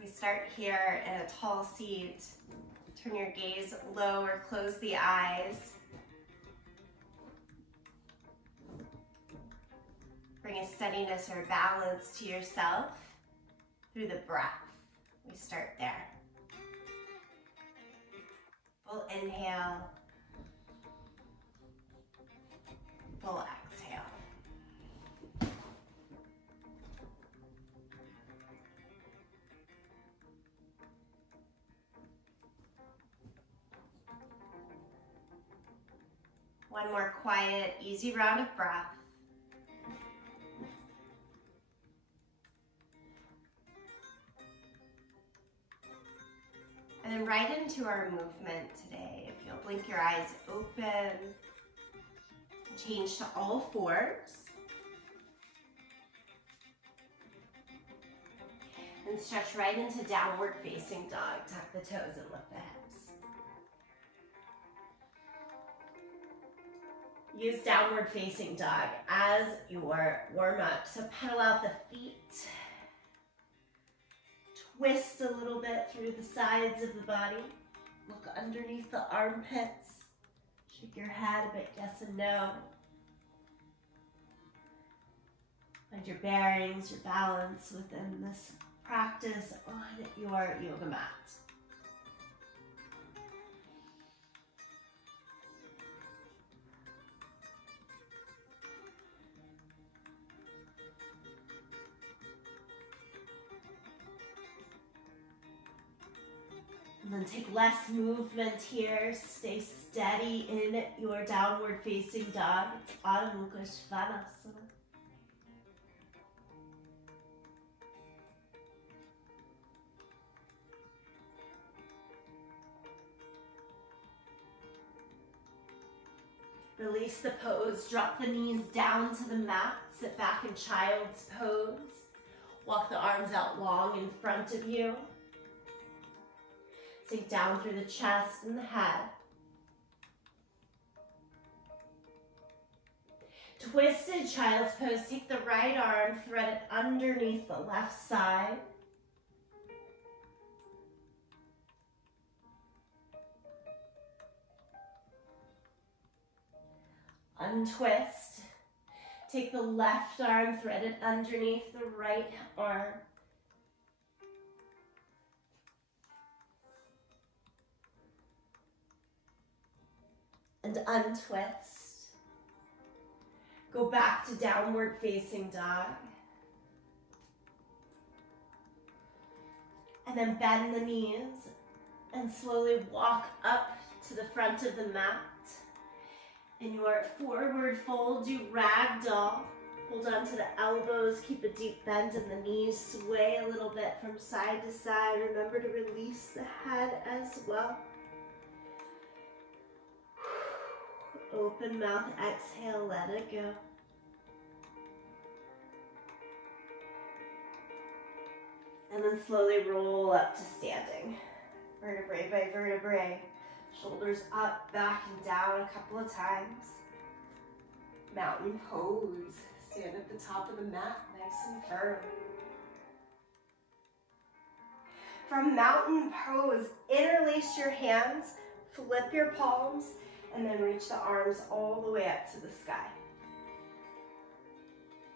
We start here in a tall seat. Turn your gaze low or close the eyes. Bring a steadiness or balance to yourself through the breath. We start there. Full inhale, full exhale. One more quiet, easy round of breath. And then right into our movement today. If you'll blink your eyes open, change to all fours. And stretch right into downward facing dog. Tuck the toes and lift the hips. Use downward facing dog as your warm up. So pedal out the feet. Twist a little bit through the sides of the body. Look underneath the armpits. Shake your head a bit, yes and no. Find your bearings, your balance within this practice on your yoga mat. And then take less movement here. Stay steady in your downward facing dog. It's Adho Mukha Svanasana. Release the pose. Drop the knees down to the mat. Sit back in child's pose. Walk the arms out long in front of you. Sink down through the chest and the head. Twisted child's pose. Take the right arm, thread it underneath the left side. Untwist. Take the left arm, thread it underneath the right arm. And untwist. Go back to downward facing dog. And then bend the knees and slowly walk up to the front of the mat. In your forward fold, do ragdoll. Hold on to the elbows, keep a deep bend in the knees, sway a little bit from side to side. Remember to release the head as well. Open mouth, exhale, let it go. And then slowly roll up to standing. Vertebrae by vertebrae. Shoulders up, back, and down a couple of times. Mountain pose. Stand at the top of the mat, nice and firm. From mountain pose, interlace your hands, flip your palms, and then reach the arms all the way up to the sky.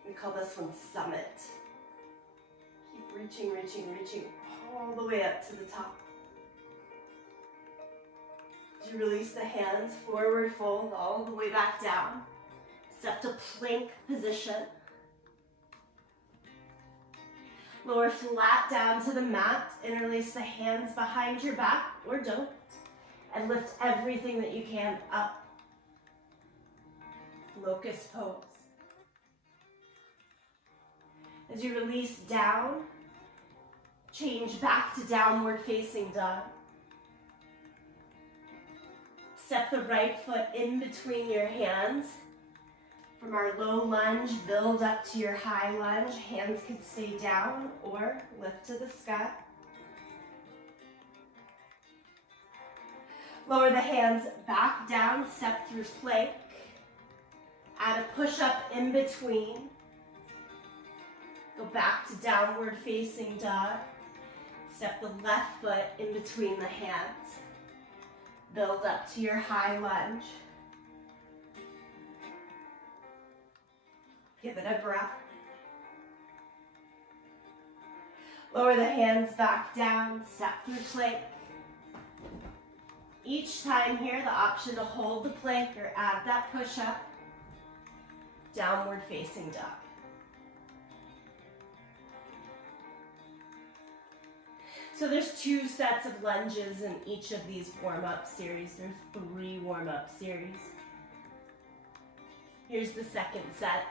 We call this one summit. Keep reaching, reaching, reaching all the way up to the top. As you release the hands, forward fold all the way back down. Step to plank position. Lower flat down to the mat. Interlace the hands behind your back, or don't. And lift everything that you can up. Locust pose. As you release down, change back to downward facing dog. Step the right foot in between your hands. From our low lunge, build up to your high lunge. Hands can stay down or lift to the sky. Lower the hands back down, step through plank. Add a push-up in between. Go back to downward facing dog. Step the left foot in between the hands. Build up to your high lunge. Give it a breath. Lower the hands back down, step through plank. Each time here, the option to hold the plank or add that push-up. Downward facing dog. So there's 2 sets of lunges in each of these warm-up series. There's 3 warm-up series. Here's the second set.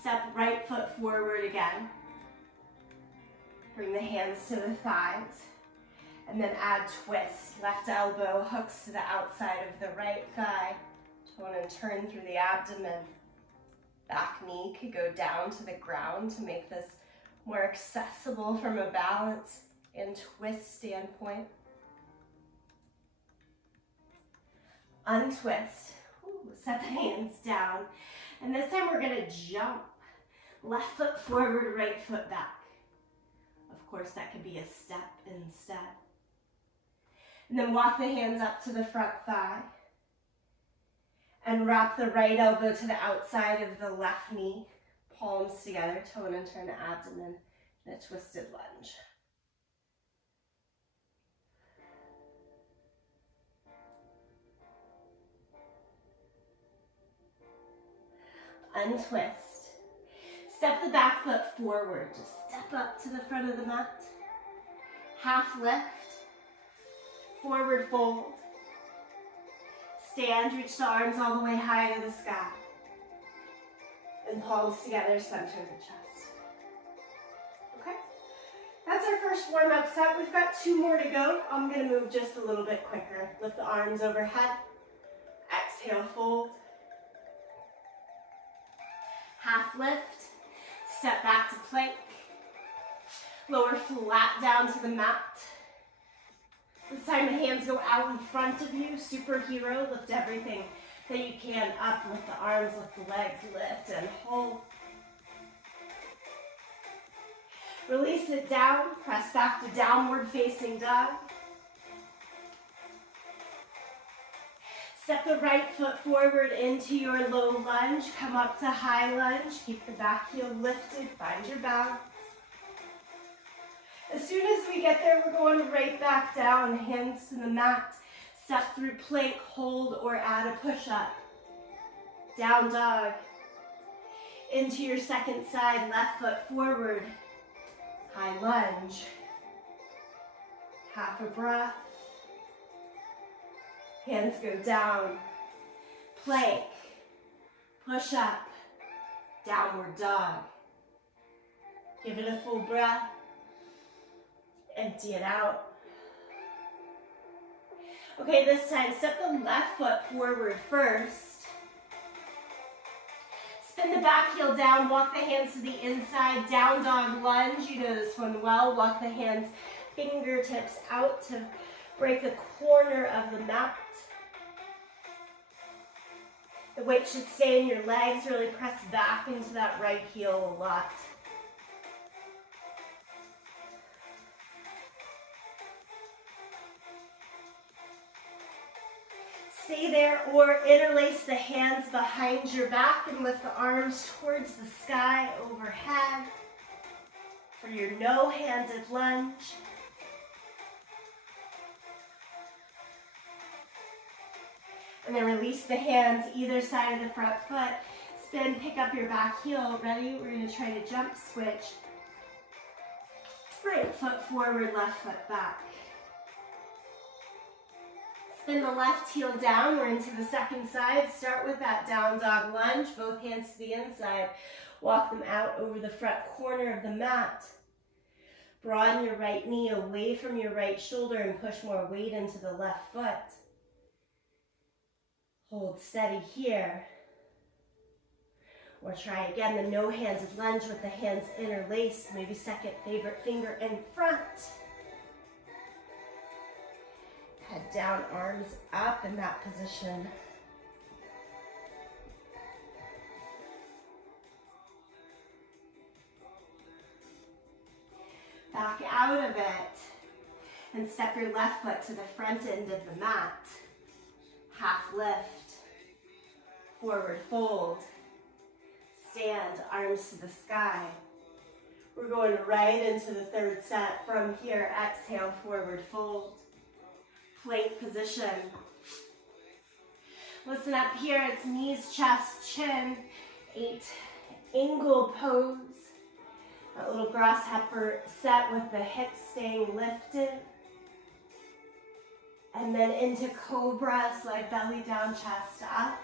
Step right foot forward again. Bring the hands to the thighs. And then add twist. Left elbow hooks to the outside of the right thigh. Tone and turn through the abdomen. Back knee could go down to the ground to make this more accessible from a balance and twist standpoint. Untwist. Ooh, set the hands down. And this time we're gonna jump. Left foot forward, right foot back. Of course, that could be a step instead. And then walk the hands up to the front thigh. And wrap the right elbow to the outside of the left knee. Palms together, tone and turn the abdomen in a twisted lunge. Untwist. Step the back foot forward. Just step up to the front of the mat. Half lift. Forward fold. Stand, reach the arms all the way high to the sky. And palms together, center the chest. Okay? That's our first warm-up set. We've got 2 more to go. I'm going to move just a little bit quicker. Lift the arms overhead. Exhale, fold. Half lift. Step back to plank. Lower flat down to the mat. This time the hands go out in front of you. Superhero. Lift everything that you can up. Lift the arms, lift the legs, lift and hold. Release it down. Press back to downward facing dog. Step the right foot forward into your low lunge. Come up to high lunge. Keep the back heel lifted. Find your balance. As soon as we get there, we're going right back down, hands to the mat. Step through plank, hold, or add a push-up. Down dog. Into your second side, left foot forward. High lunge. Half a breath. Hands go down. Plank. Push up. Downward dog. Give it a full breath. Empty it out. Okay, this time, step the left foot forward first. Spin the back heel down, walk the hands to the inside, down dog lunge. You know this one well. Walk the hands, fingertips out to break the corner of the mat. The weight should stay in your legs. Really press back into that right heel a lot. Stay there or interlace the hands behind your back and lift the arms towards the sky overhead for your no-handed lunge. And then release the hands either side of the front foot. Spin, pick up your back heel. Ready? We're going to try to jump switch. Right foot forward, left foot back. Spin the left heel down. We're into the second side. Start with that down dog lunge. Both hands to the inside. Walk them out over the front corner of the mat. Broaden your right knee away from your right shoulder and push more weight into the left foot. Hold steady here. Or try again the no-handed lunge with the hands interlaced. Maybe second favorite finger in front. Head down, arms up in that position. Back out of it. And step your left foot to the front end of the mat. Half lift, forward fold. Stand, arms to the sky. We're going right into the third set. From here, exhale, forward fold. Plank position. Listen up here, it's knees, chest, chin. 8 angle pose. That little grasshopper set with the hips staying lifted. And then into cobra, slide belly down, chest up.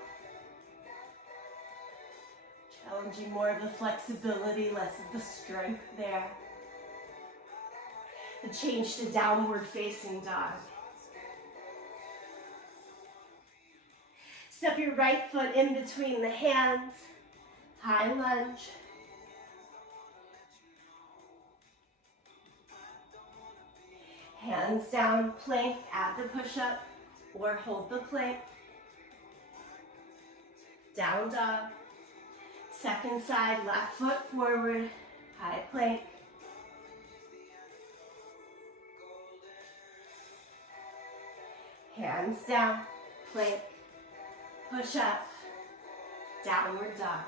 Challenging more of the flexibility, less of the strength there. And change to downward facing dog. Step your right foot in between the hands. High lunge. Hands down, plank, add the push-up, or hold the plank. Down dog. Second side, left foot forward, high plank. Hands down, plank, push up, downward dog.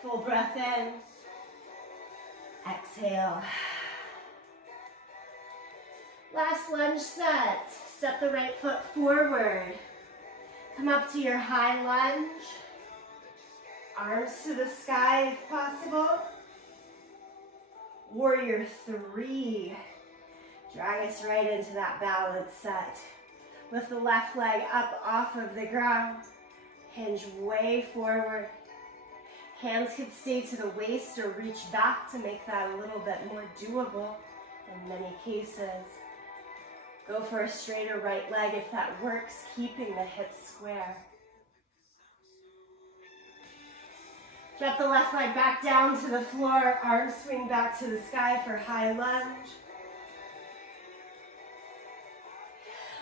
Full breath in. Exhale. Last lunge set. Step the right foot forward. Come up to your high lunge. Arms to the sky if possible. Warrior 3. Drag us right into that balance set. Lift the left leg up off of the ground. Hinge way forward. Hands could stay to the waist or reach back to make that a little bit more doable in many cases. Go for a straighter right leg if that works, keeping the hips square. Drop the left leg back down to the floor, arms swing back to the sky for high lunge.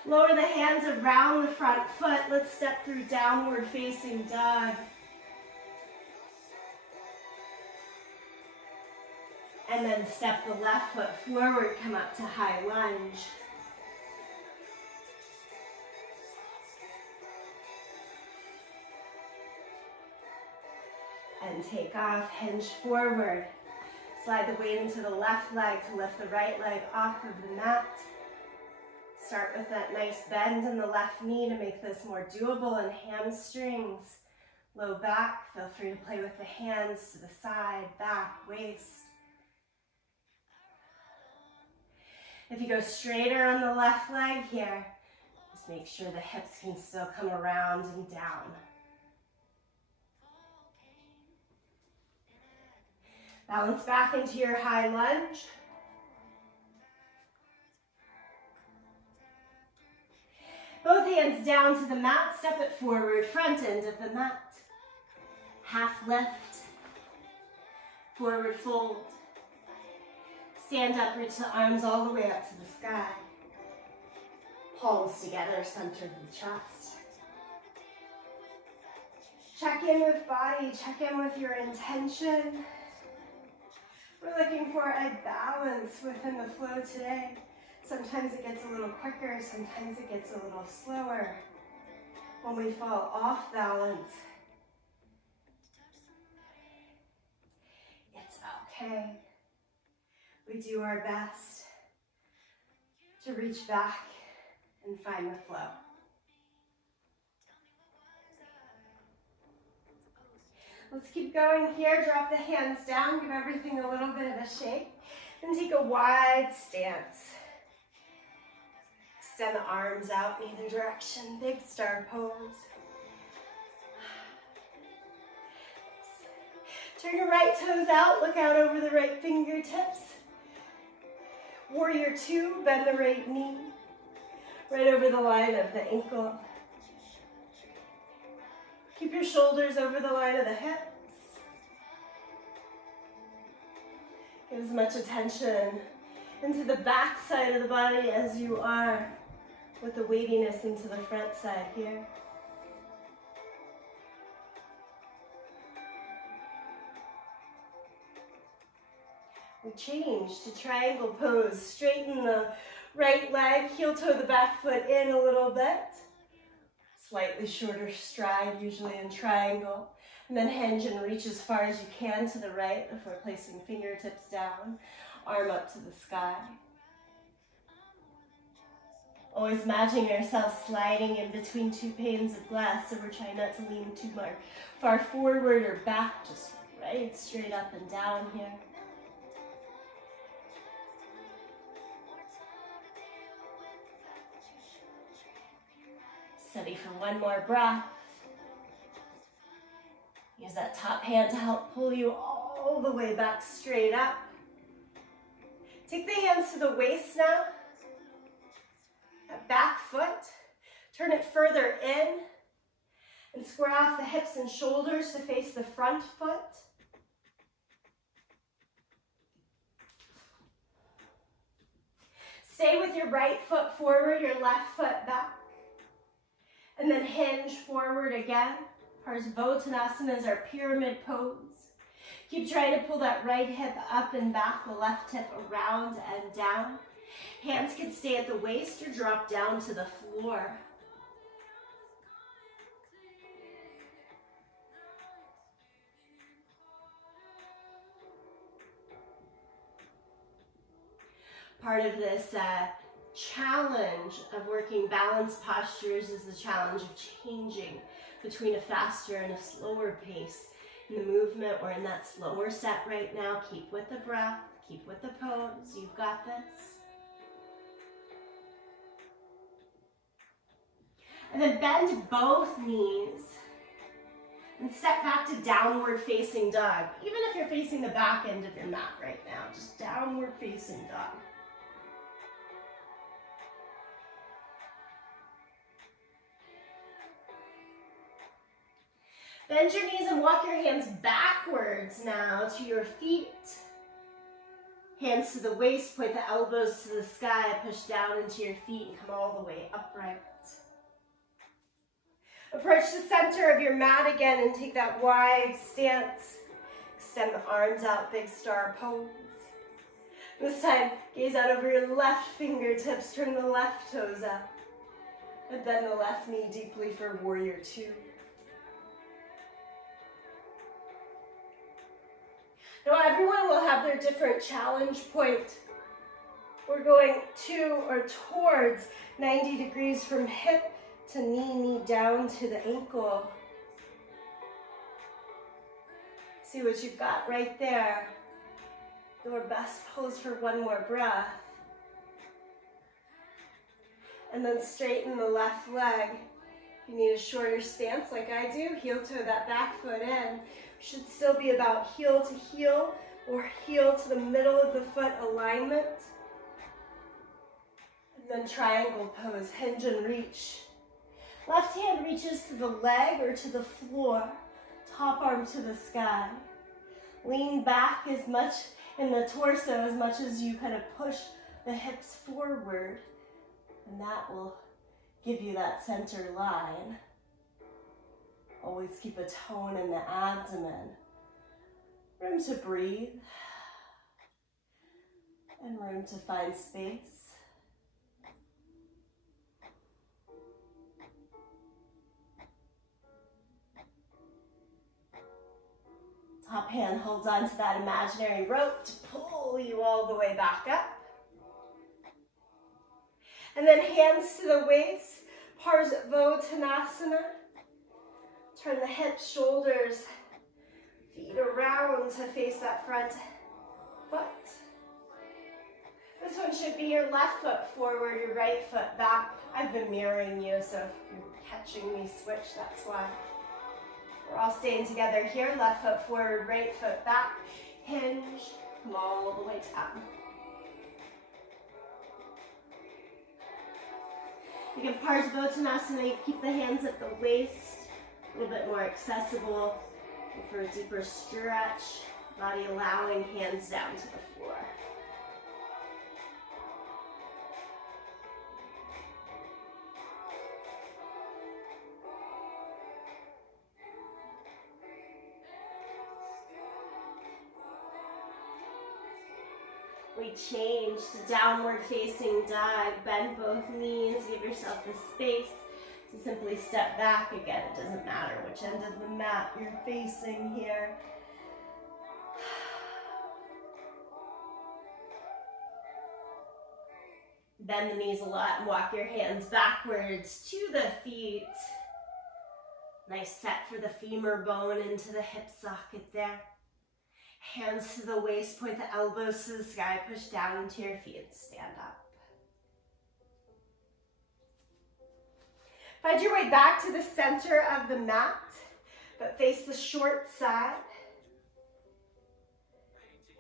Lower the hands around the front foot. Let's step through downward facing dog. And then step the left foot forward, come up to high lunge. And take off, hinge forward. Slide the weight into the left leg to lift the right leg off of the mat. Start with that nice bend in the left knee to make this more doable, and hamstrings, low back. Feel free to play with the hands to the side, back, waist. If you go straighter on the left leg here, just make sure the hips can still come around and down. Balance back into your high lunge. Both hands down to the mat, step it forward, front end of the mat. Half lift, forward fold. Stand up, reach the arms all the way up to the sky. Palms together, center of the chest. Check in with body, check in with your intention. We're looking for a balance within the flow today. Sometimes it gets a little quicker, sometimes it gets a little slower. When we fall off balance, it's okay. We do our best to reach back and find the flow. Let's keep going here. Drop the hands down, give everything a little bit of a shake, and take a wide stance. Extend the arms out in either direction, big star pose. Turn your right toes out, look out over the right fingertips. Warrior 2, bend the right knee, right over the line of the ankle. Keep your shoulders over the line of the hips. Give as much attention into the back side of the body as you are with the weightiness into the front side here. We change to triangle pose. Straighten the right leg, heel toe the back foot in a little bit. Slightly shorter stride, usually in triangle. And then hinge and reach as far as you can to the right before placing fingertips down, arm up to the sky. Always imagining yourself sliding in between two panes of glass, so we're trying not to lean too far forward or back, just right straight up and down here. Steady for one more breath. Use that top hand to help pull you all the way back straight up. Take the hands to the waist now. That back foot. Turn it further in. And square off the hips and shoulders to face the front foot. Stay with your right foot forward, your left foot back. And then hinge forward again. Parsvottanasana is our pyramid pose. Keep trying to pull that right hip up and back, the left hip around and down. Hands can stay at the waist or drop down to the floor. Part of this challenge of working balanced postures is the challenge of changing between a faster and a slower pace. In the movement, we're in that slower set right now. Keep with the breath, keep with the pose. You've got this. And then bend both knees and step back to downward facing dog. Even if you're facing the back end of your mat right now, just downward facing dog. Bend your knees and walk your hands backwards now to your feet. Hands to the waist, point the elbows to the sky, push down into your feet and come all the way upright. Approach the center of your mat again and take that wide stance. Extend the arms out, big star pose. This time, gaze out over your left fingertips, turn the left toes up. And bend the left knee deeply for warrior two. Now everyone will have their different challenge point. We're going to or towards 90 degrees from hip to knee down to the ankle. See what you've got right there. Your best pose for one more breath. And then straighten the left leg. If you need a shorter stance like I do, heel toe that back foot in. Should still be about heel to heel or heel to the middle of the foot alignment. And then triangle pose, hinge and reach. Left hand reaches to the leg or to the floor, top arm to the sky. Lean back as much in the torso as much as you kind of push the hips forward, and that will give you that center line. Always keep a tone in the abdomen. Room to breathe and room to find space. Top hand holds on to that imaginary rope to pull you all the way back up. And then hands to the waist, Parsvottanasana. Turn the hips, shoulders, feet around to face that front foot. This one should be your left foot forward, your right foot back. I've been mirroring you, so if you're catching me switch, that's why. We're all staying together here. Left foot forward, right foot back. Hinge, come all the way down. You can Parsvottanasana, keep the hands at the waist. A little bit more accessible for a deeper stretch, body allowing, hands down to the floor. We change to downward facing dog. Bend both knees, give yourself the space to simply step back again. It doesn't matter which end of the mat you're facing here. Bend the knees a lot and walk your hands backwards to the feet. Nice set for the femur bone into the hip socket there. Hands to the waist, point the elbows to the sky, push down into your feet, stand up. Find your way back to the center of the mat, but face the short side.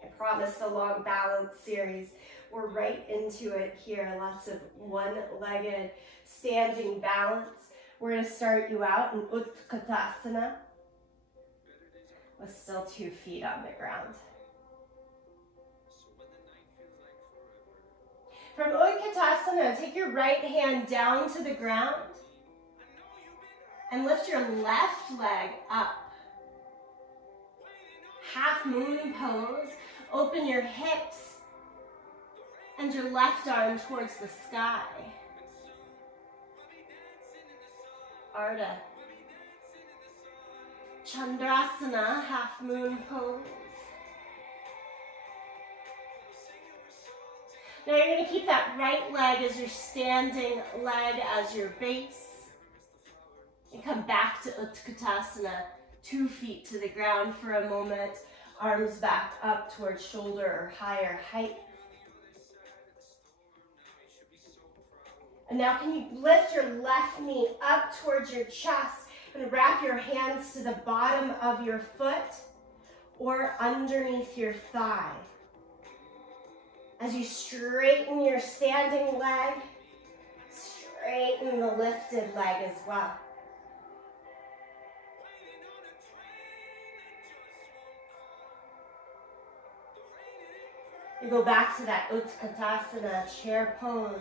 I promised a long balance series. We're right into it here. Lots of one-legged standing balance. We're going to start you out in Utkatasana with still 2 feet on the ground. From Utkatasana, take your right hand down to the ground and lift your left leg up. Half moon pose. Open your hips and your left arm towards the sky. Ardha. Chandrasana, half moon pose. Now you're going to keep that right leg as your standing leg as your base. And come back to Utkatasana, 2 feet to the ground for a moment. Arms back up towards shoulder or higher height. And now can you lift your left knee up towards your chest and wrap your hands to the bottom of your foot or underneath your thigh. As you straighten your standing leg, straighten the lifted leg as well. You go back to that Utkatasana chair pose.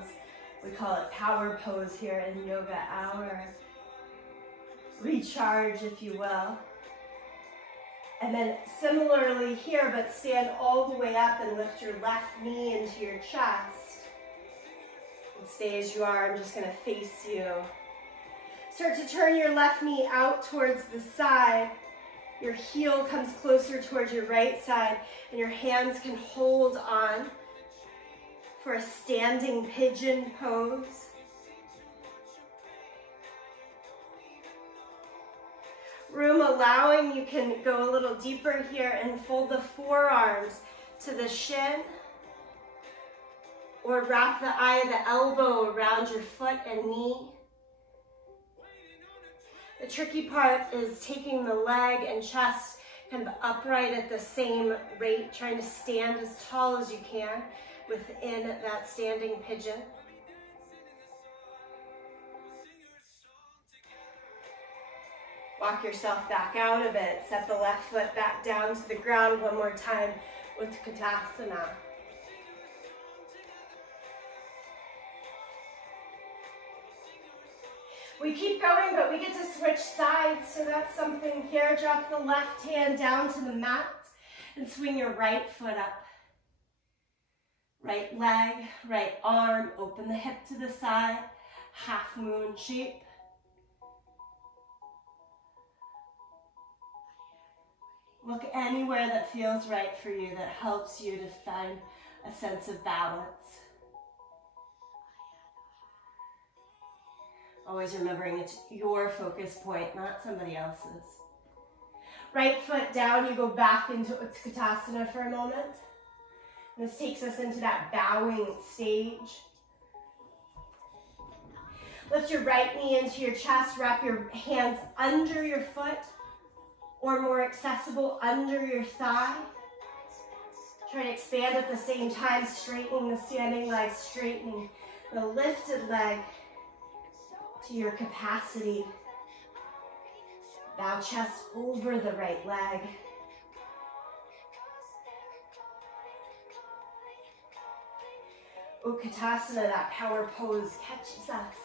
We call it power pose here in Yoga Hour. Recharge, if you will. And then similarly here, but stand all the way up and lift your left knee into your chest. And stay as you are. I'm just going to face you. Start to turn your left knee out towards the side. Your heel comes closer towards your right side, and your hands can hold on for a standing pigeon pose. Room allowing, you can go a little deeper here and fold the forearms to the shin, or wrap the eye of the elbow around your foot and knee. The tricky part is taking the leg and chest kind of upright at the same rate, trying to stand as tall as you can within that standing pigeon. Walk yourself back out of it. Set the left foot back down to the ground one more time, Utkatasana. We keep going, but we get to switch sides, so that's something here. Drop the left hand down to the mat and swing your right foot up. Right leg, right arm, open the hip to the side, half moon shape. Look anywhere that feels right for you, that helps you to find a sense of balance. Always remembering it's your focus point, not somebody else's. Right foot down, you go back into Utkatasana for a moment. This takes us into that bowing stage. Lift your right knee into your chest, wrap your hands under your foot, or more accessible, under your thigh. Try to expand at the same time, straightening the standing leg, straightening the lifted leg to your capacity. Bow chest over the right leg. Utkatasana, that power pose, catches us.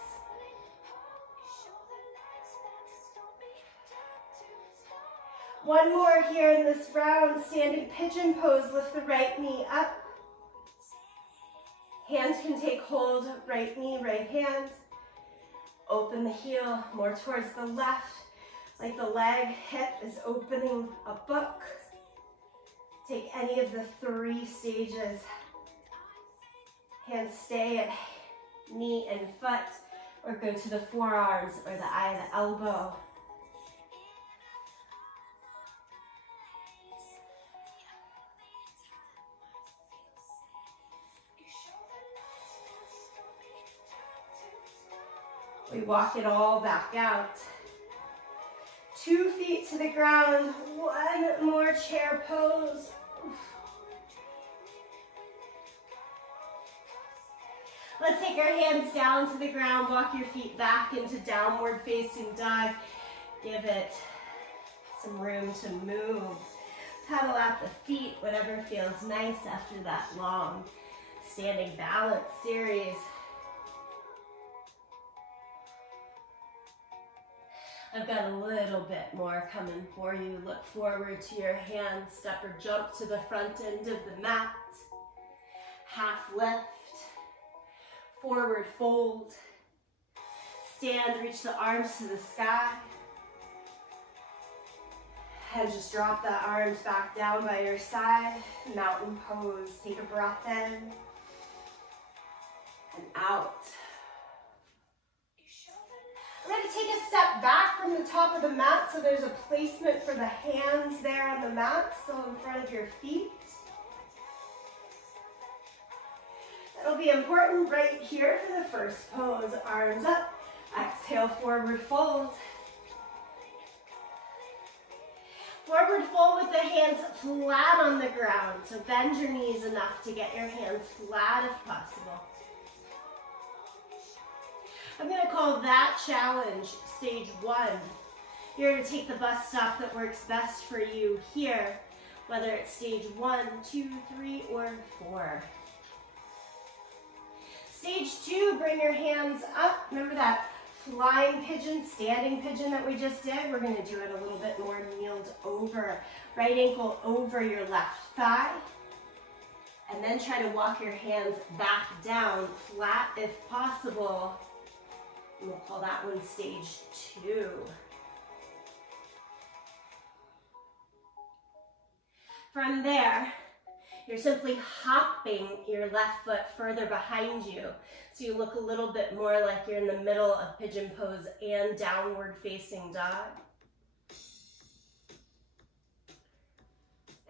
One more here in this round, standing pigeon pose. Lift the right knee up, Hands can take hold of right knee, right hand. Open the heel more towards the left, like the leg, hip is opening a book. Take any of the 3 stages. Hands stay at knee and foot, or go to the forearms or the eye of the elbow. We walk it all back out. 2 feet to the ground, 1 more chair pose. Let's take our hands down to the ground, walk your feet back into downward facing dog. Give it some room to move. Pedal out the feet, whatever feels nice after that long standing balance series. I've got a little bit more coming for you. Look forward to your hands. Step or jump to the front end of the mat. Half lift. Forward fold. Stand, reach the arms to the sky. And just drop the arms back down by your side. Mountain pose. Take a breath in and out. We're going to take a step back from the top of the mat, so there's a placement for the hands there on the mat, still in front of your feet. That'll be important right here for the first pose. Arms up, exhale, forward fold. Forward fold with the hands flat on the ground, so bend your knees enough to get your hands flat if possible. I'm going to call that challenge stage 1. You're going to take the bus stop that works best for you here, whether it's stage 1, 2, 3, or 4. Stage 2, bring your hands up. Remember that flying pigeon, standing pigeon that we just did? We're going to do it a little bit more kneeled over. Right ankle over your left thigh. And then try to walk your hands back down, flat if possible. We'll call that one stage 2. From there, you're simply hopping your left foot further behind you. So you look a little bit more like you're in the middle of pigeon pose and downward facing dog.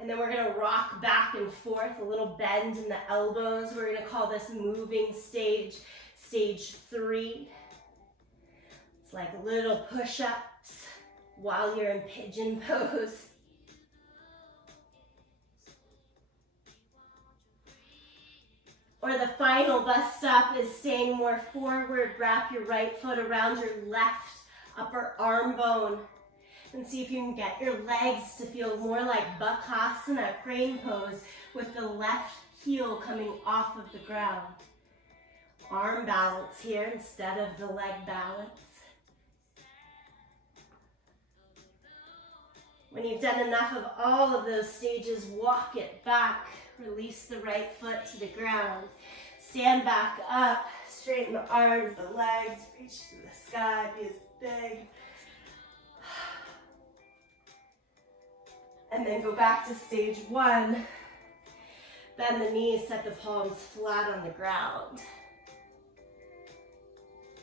And then we're gonna rock back and forth, a little bend in the elbows. We're gonna call this moving stage, stage 3. It's like little push-ups while you're in pigeon pose. Or the final bus stop is staying more forward. Wrap your right foot around your left upper arm bone. And see if you can get your legs to feel more like Bakasana, crane pose, with the left heel coming off of the ground. Arm balance here instead of the leg balance. When you've done enough of all of those stages, walk it back. Release the right foot to the ground. Stand back up. Straighten the arms, the legs. Reach to the sky. Be as big. And then go back to stage 1. Bend the knees, set the palms flat on the ground.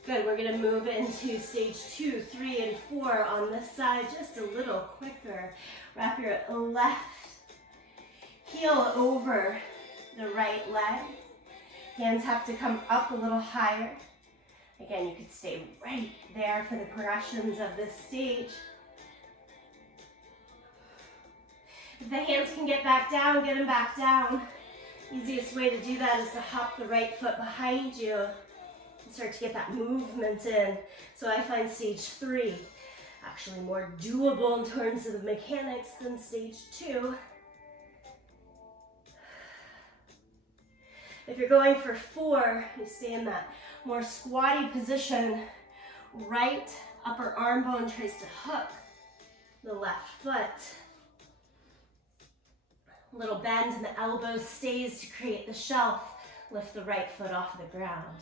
Good, we're gonna move into stage 2, 3, and 4 on this side, just a little quicker. Wrap your left heel over the right leg. Hands have to come up a little higher. Again, you could stay right there for the progressions of this stage. If the hands can get back down, get them back down. Easiest way to do that is to hop the right foot behind you and start to get that movement in. So I find stage 3 actually more doable in terms of the mechanics than stage 2. If you're going for 4, you stay in that more squatty position. Right upper arm bone tries to hook the left foot. Little bend in the elbows stays to create the shelf. Lift the right foot off the ground.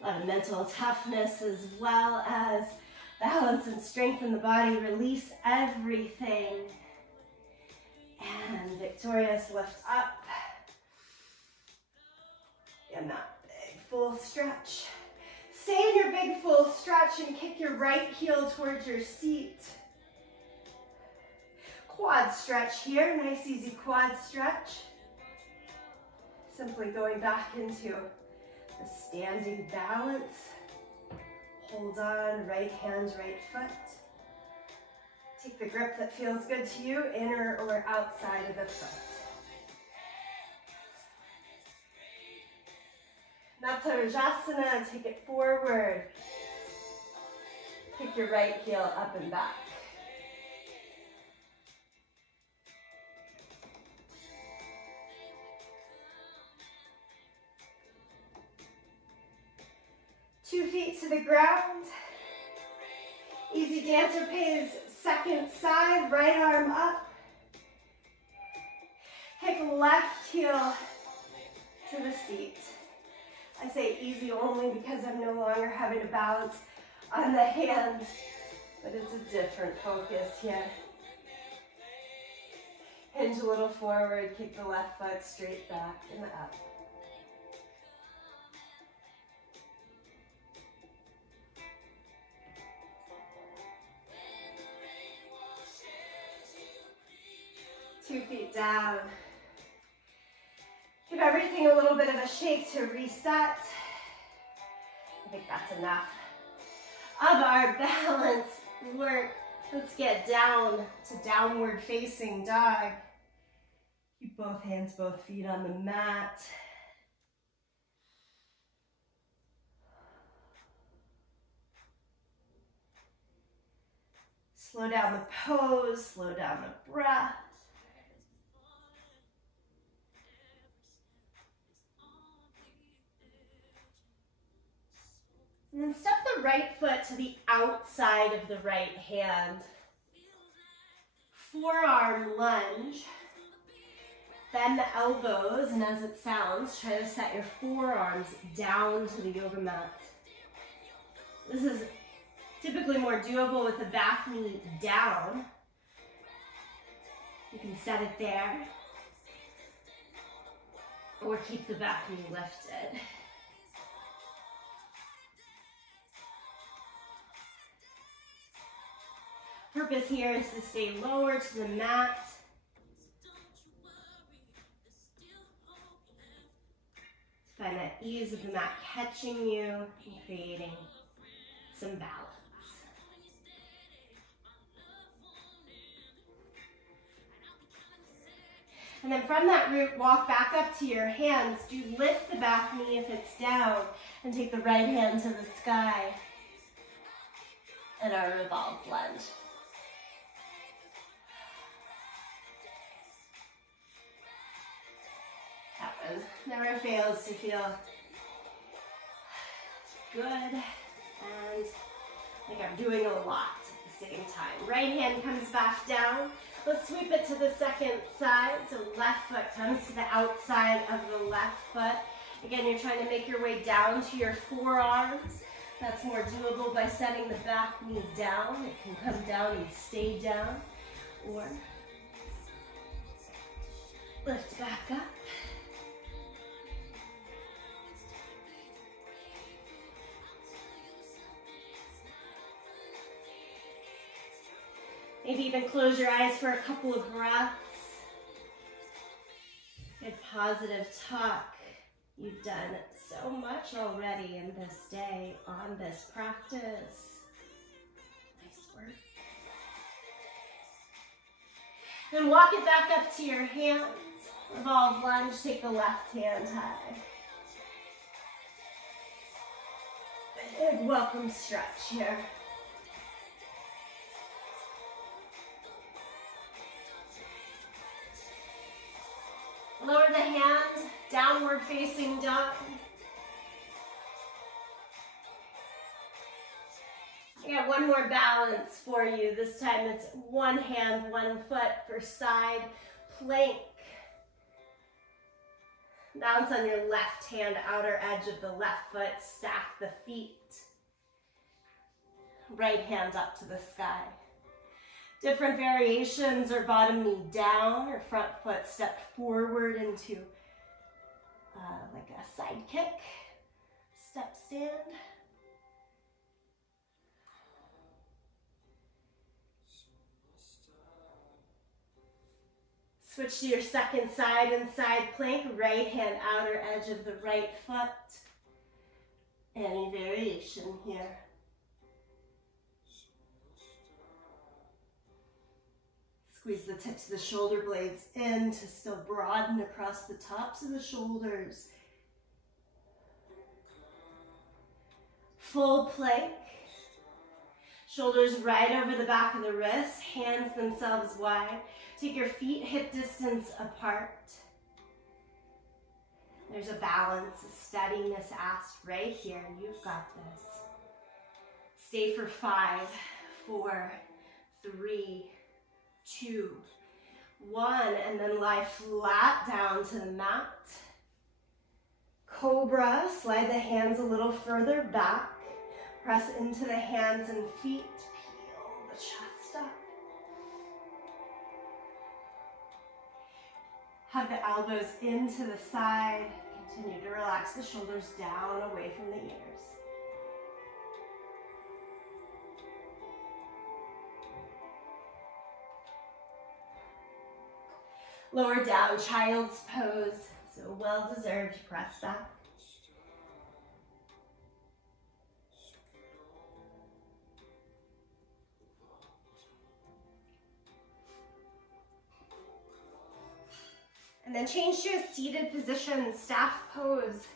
A lot of mental toughness as well as balance and strength in the body. Release everything. And victorious, lift up. And that big full stretch. Stay in your big full stretch and kick your right heel towards your seat. Quad stretch here, nice easy quad stretch. Simply going back into a standing balance. Hold on, right hand, right foot. Take the grip that feels good to you, inner or outside of the foot. Natarajasana, take it forward. Kick your right heel up and back. Two feet to the ground. Easy dancer pays second side, right arm up. Kick left heel to the seat. I say easy only because I'm no longer having to balance on the hands, but it's a different focus here. Hinge a little forward, kick the left foot straight back and up. Two feet down. Give everything a little bit of a shake to reset. I think that's enough of our balance work. Let's get down to downward facing dog. Keep both hands, both feet on the mat. Slow down the pose, slow down the breath. And then step the right foot to the outside of the right hand. Forearm lunge. Bend the elbows, and as it sounds, try to set your forearms down to the yoga mat. This is typically more doable with the back knee down. You can set it there, or keep the back knee lifted. Purpose here is to stay lower to the mat. Find that ease of the mat catching you and creating some balance. And then from that root, walk back up to your hands. Do lift the back knee if it's down and take the right hand to the sky and our revolved lunge. That one never fails to feel good and like I'm doing a lot at the same time. Right hand comes back down. Let's sweep it to the second side. So left foot comes to the outside of the left foot. Again, you're trying to make your way down to your forearms. That's more doable by setting the back knee down. It can come down and stay down. Or lift back up. Maybe even close your eyes for a couple of breaths. Good positive talk. You've done so much already in this day on this practice. Nice work. Then walk it back up to your hands. Revolve lunge, take the left hand high. Big welcome stretch here. Lower the hand, downward facing dog. I got one more balance for you. This time it's one hand, one foot for side plank. Bounce on your left hand, outer edge of the left foot. Stack the feet. Right hand up to the sky. Different variations are bottom knee down or front foot stepped forward into like a side kick. Step stand. Switch to your second side and side plank. Right hand outer edge of the right foot. Any variation here. Squeeze the tips of the shoulder blades in to still broaden across the tops of the shoulders. Full plank. Shoulders right over the back of the wrists, hands themselves wide. Take your feet hip distance apart. There's a balance, a steadiness asked right here. You've got this. Stay for 5, 4, 3, 2, 1, and then lie flat down to the mat. Cobra, slide the hands a little further back. Press into the hands and feet. Peel the chest up. Hug the elbows into the side. Continue to relax the shoulders down, away from the ears. Lower down, child's pose. So well-deserved press back. And then change to a seated position, staff pose.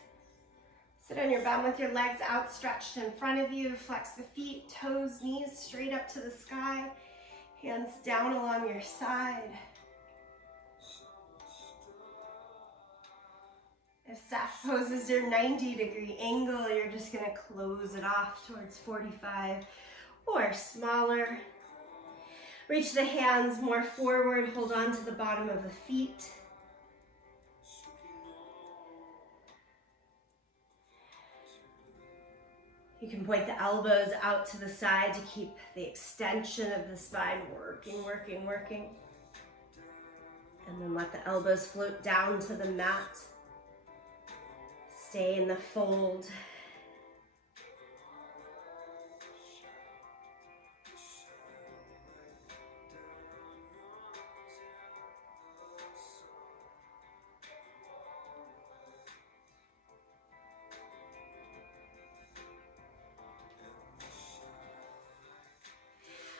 Sit on your bum with your legs outstretched in front of you. Flex the feet, toes, knees straight up to the sky. Hands down along your side. If staff pose is your 90-degree angle, you're just going to close it off towards 45 or smaller. Reach the hands more forward, hold on to the bottom of the feet. You can point the elbows out to the side to keep the extension of the spine working. And then let the elbows float down to the mat. Stay in the fold.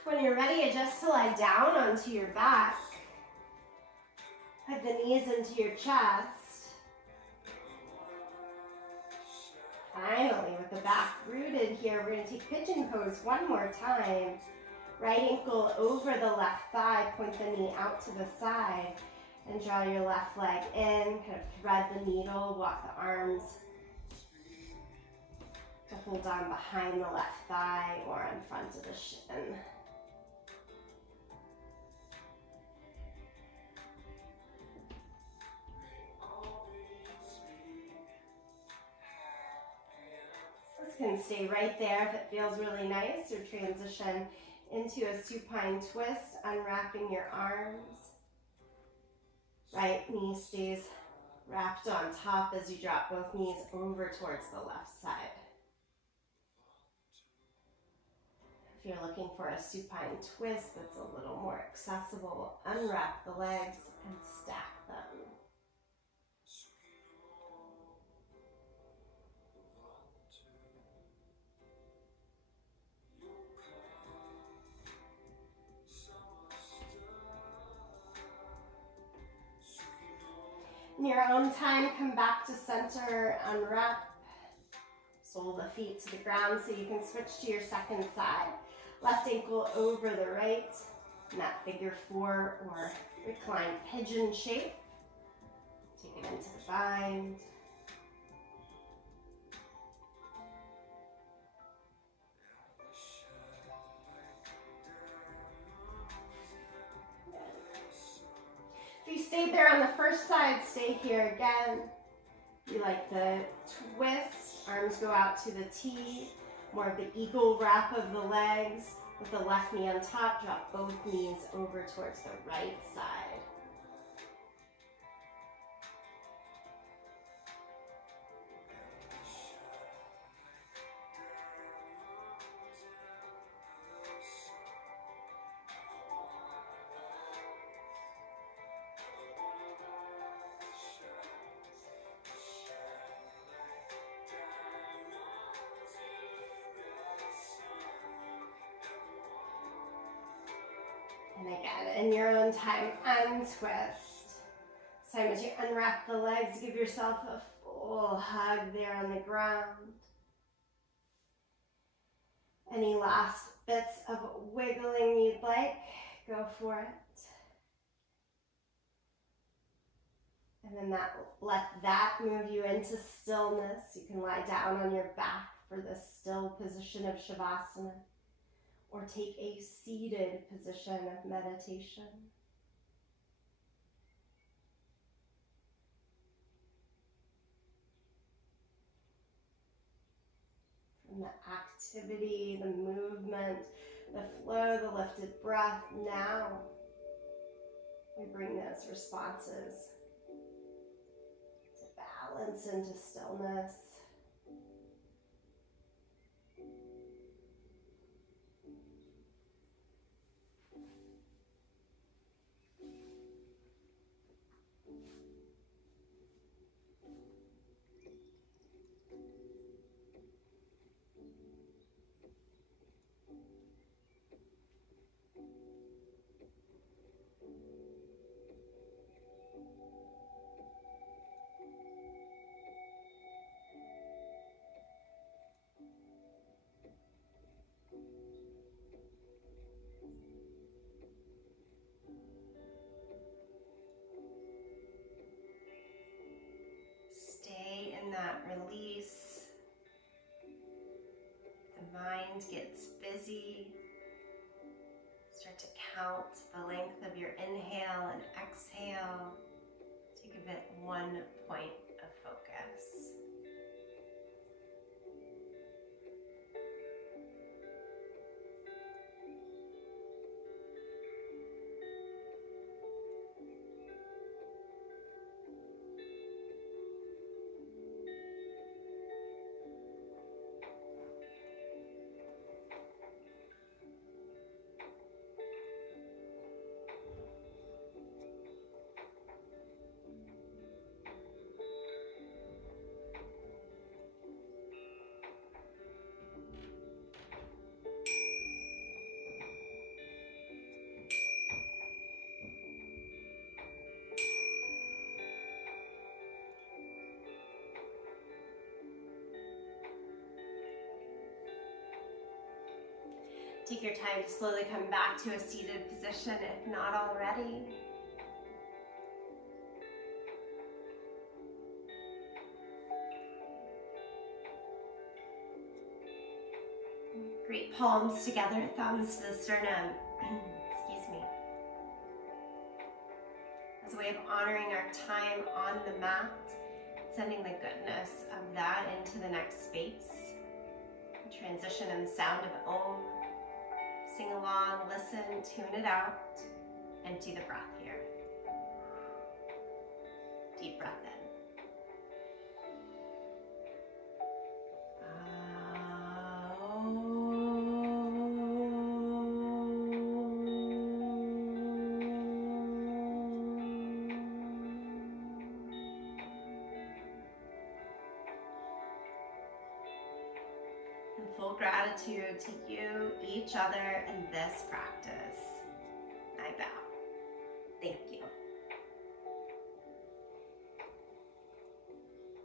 When you're ready, adjust to lie down onto your back. Hug the knees into your chest. Finally, with the back rooted here, we're going to take pigeon pose one more time. Right ankle over the left thigh, point the knee out to the side, and draw your left leg in, kind of thread the needle, walk the arms to hold on behind the left thigh or in front of the shin. Can stay right there if it feels really nice, or transition into a supine twist, unwrapping your arms. Right knee stays wrapped on top as you drop both knees over towards the left side. If you're looking for a supine twist that's a little more accessible, unwrap the legs and stack them. In your own time, come back to center, unwrap, sole the feet to the ground so you can switch to your second side. Left ankle over the right, in that figure 4 or reclined pigeon shape. Take it into the bind. there on the first side, stay here again. You like the twist, arms go out to the T, more of the eagle wrap of the legs, with the left knee on top, drop both knees over towards the right side. And again, in your own time, untwist. This time as you unwrap the legs, give yourself a full hug there on the ground. Any last bits of wiggling you'd like, go for it. And then let that move you into stillness. You can lie down on your back for this still position of Shavasana, or take a seated position of meditation. From the activity, the movement, the flow, the lifted breath, now we bring those responses to balance into stillness. Stay in that release. The mind gets busy. Start to count the length of your inhale and exhale to give it 1 point of focus. Take your time to slowly come back to a seated position if not already. Great, palms together, thumbs to the sternum. Excuse me. As a way of honoring our time on the mat, sending the goodness of that into the next space. Transition in the sound of Om. Sing along, listen, tune it out. Empty the breath here. Deep breath in. Full gratitude to you, each other, and this practice. I bow. Thank you.